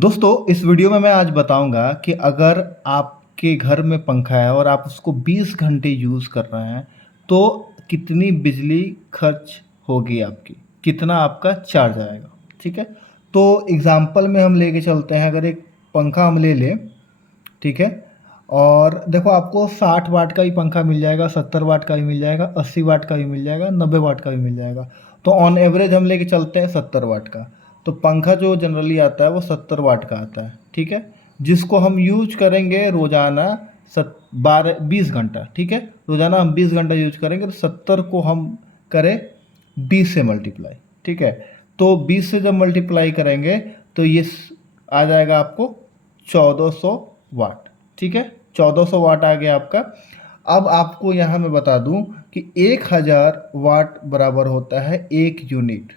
दोस्तों इस वीडियो में मैं आज बताऊंगा कि अगर आपके घर में पंखा है और आप उसको 20 घंटे यूज़ कर रहे हैं तो कितनी बिजली खर्च होगी आपकी, कितना आपका चार्ज आएगा। ठीक है, तो एग्ज़ाम्पल में हम लेके चलते हैं। अगर एक पंखा हम ले लें, ठीक है, और देखो आपको 60 वाट का भी पंखा मिल जाएगा, 70 वाट का भी मिल जाएगा, 80 वाट का भी मिल जाएगा, 90 वाट का भी मिल जाएगा। तो ऑन एवरेज हम लेके चलते हैं 70 वाट का। तो पंखा जो जनरली आता है वो 70 वाट का आता है, ठीक है, जिसको हम यूज करेंगे रोज़ाना 20 घंटा। ठीक है, रोज़ाना हम 20 घंटा यूज करेंगे तो 70 को हम करें 20 से मल्टीप्लाई। ठीक है, तो 20 से जब मल्टीप्लाई करेंगे तो ये आ जाएगा आपको 1400 वाट। ठीक है, 1400 वाट आ गया आपका। अब आपको यहाँ मैं बता दूँ कि 1000 वाट बराबर होता है 1 यूनिट,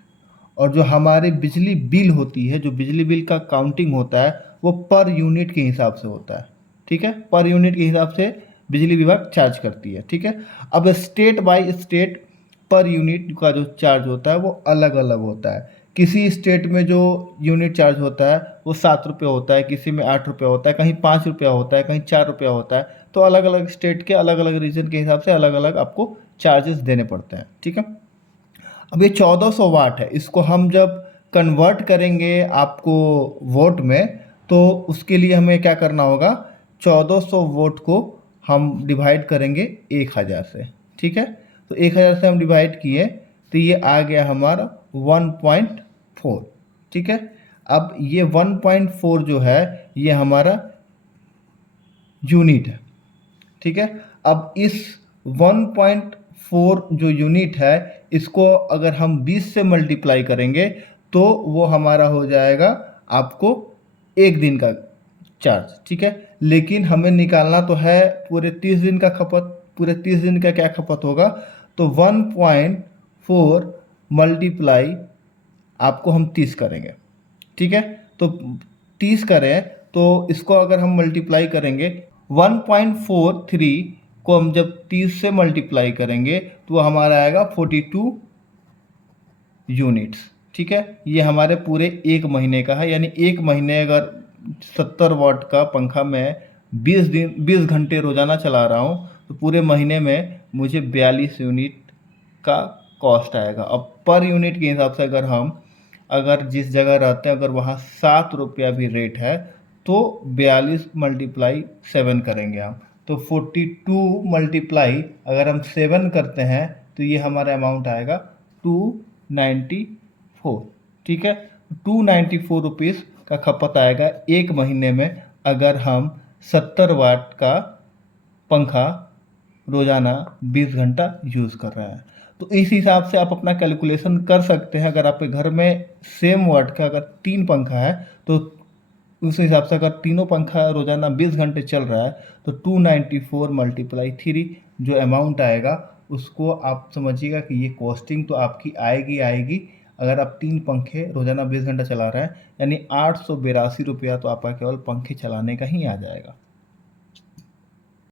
और जो हमारी बिजली बिल होती है, जो बिजली बिल का काउंटिंग होता है वो पर यूनिट के हिसाब से होता है। ठीक है, पर यूनिट के हिसाब से बिजली विभाग चार्ज करती है। ठीक है, अब state by state per unit का जो चार्ज होता है वो अलग अलग होता है। किसी स्टेट में जो यूनिट चार्ज होता है वो 7 रुपये होता है, किसी में 8 रुपया होता है, कहीं 5 रुपया होता है, कहीं 4 रुपया होता है। तो अलग अलग स्टेट के अलग अलग रीजन के हिसाब से अलग अलग आपको चार्जेस देने पड़ते हैं। ठीक है, अब ये 1400 वाट है, इसको हम जब कन्वर्ट करेंगे आपको वोट में, तो उसके लिए हमें क्या करना होगा, 1400 वोट को हम डिवाइड करेंगे 1000 से। ठीक है, तो 1000 से हम डिवाइड किए तो ये आ गया हमारा 1.4। ठीक है, अब ये 1.4 जो है ये हमारा यूनिट है। ठीक है, अब इस 1.4 जो यूनिट है इसको अगर हम 20 से मल्टीप्लाई करेंगे तो वो हमारा हो जाएगा आपको एक दिन का चार्ज। ठीक है, लेकिन हमें निकालना तो है पूरे 30 दिन का खपत। पूरे 30 दिन का क्या खपत होगा, तो 1.4 मल्टीप्लाई आपको हम 30 करेंगे। ठीक है, तो 30 करें तो इसको अगर हम मल्टीप्लाई करेंगे 1.43 को हम जब 30 से मल्टीप्लाई करेंगे तो हमारा आएगा 42 यूनिट्स। ठीक है, ये हमारे पूरे एक महीने का है। यानी एक महीने अगर 70 वाट का पंखा मैं 20 घंटे रोज़ाना चला रहा हूँ तो पूरे महीने में मुझे 42 यूनिट का कॉस्ट आएगा। अब पर यूनिट के हिसाब से अगर जिस जगह रहते हैं अगर वहाँ 7 रुपया भी रेट है तो 42 मल्टीप्लाई 7 करेंगे हम, तो 42 मल्टीप्लाई अगर हम 7 करते हैं तो ये हमारा अमाउंट आएगा 294। ठीक है, 294 रुपीज़ का खपत आएगा एक महीने में अगर हम 70 वाट का पंखा रोज़ाना 20 घंटा यूज़ कर रहे हैं। तो इस हिसाब से आप अपना कैलकुलेशन कर सकते हैं। अगर आपके घर में सेम वाट का अगर 3 पंखा है तो उस हिसाब से अगर तीनों पंखा रोज़ाना 20 घंटे चल रहा है तो 294 मल्टीप्लाई 3 जो अमाउंट आएगा उसको आप समझिएगा कि ये कॉस्टिंग तो आपकी आएगी अगर आप 3 पंखे रोज़ाना 20 घंटा चला रहे हैं, यानी 882 रुपया तो आपका केवल पंखे चलाने का ही आ जाएगा।